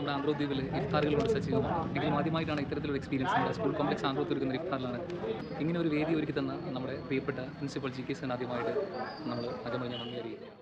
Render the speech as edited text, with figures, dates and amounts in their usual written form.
നമ്മുടെ ആന്ധ്രോദ്വീപിൽ ഇഫ്താറുകളോട് സജീവമാണ്. എങ്കിലും ആദ്യമായിട്ടാണ് ഇത്തരത്തിലൊരു എക്സ്പീരിയൻസ് നമ്മുടെ സ്കൂൾ കോംപ്ലക്സ് ആന്ധ്രോത്ത് ഒരുക്കുന്ന ഇഫ്താറിലാണ് ഇങ്ങനെ ഒരു വേദി ഒരുക്കി തന്ന നമ്മുടെ പ്രിയപ്പെട്ട പ്രിൻസിപ്പൽ ജി കെ സാറിന് ആദ്യമായിട്ട് നമ്മൾ അകമഴിഞ്ഞ നന്ദി അറിയിക്കുന്നു.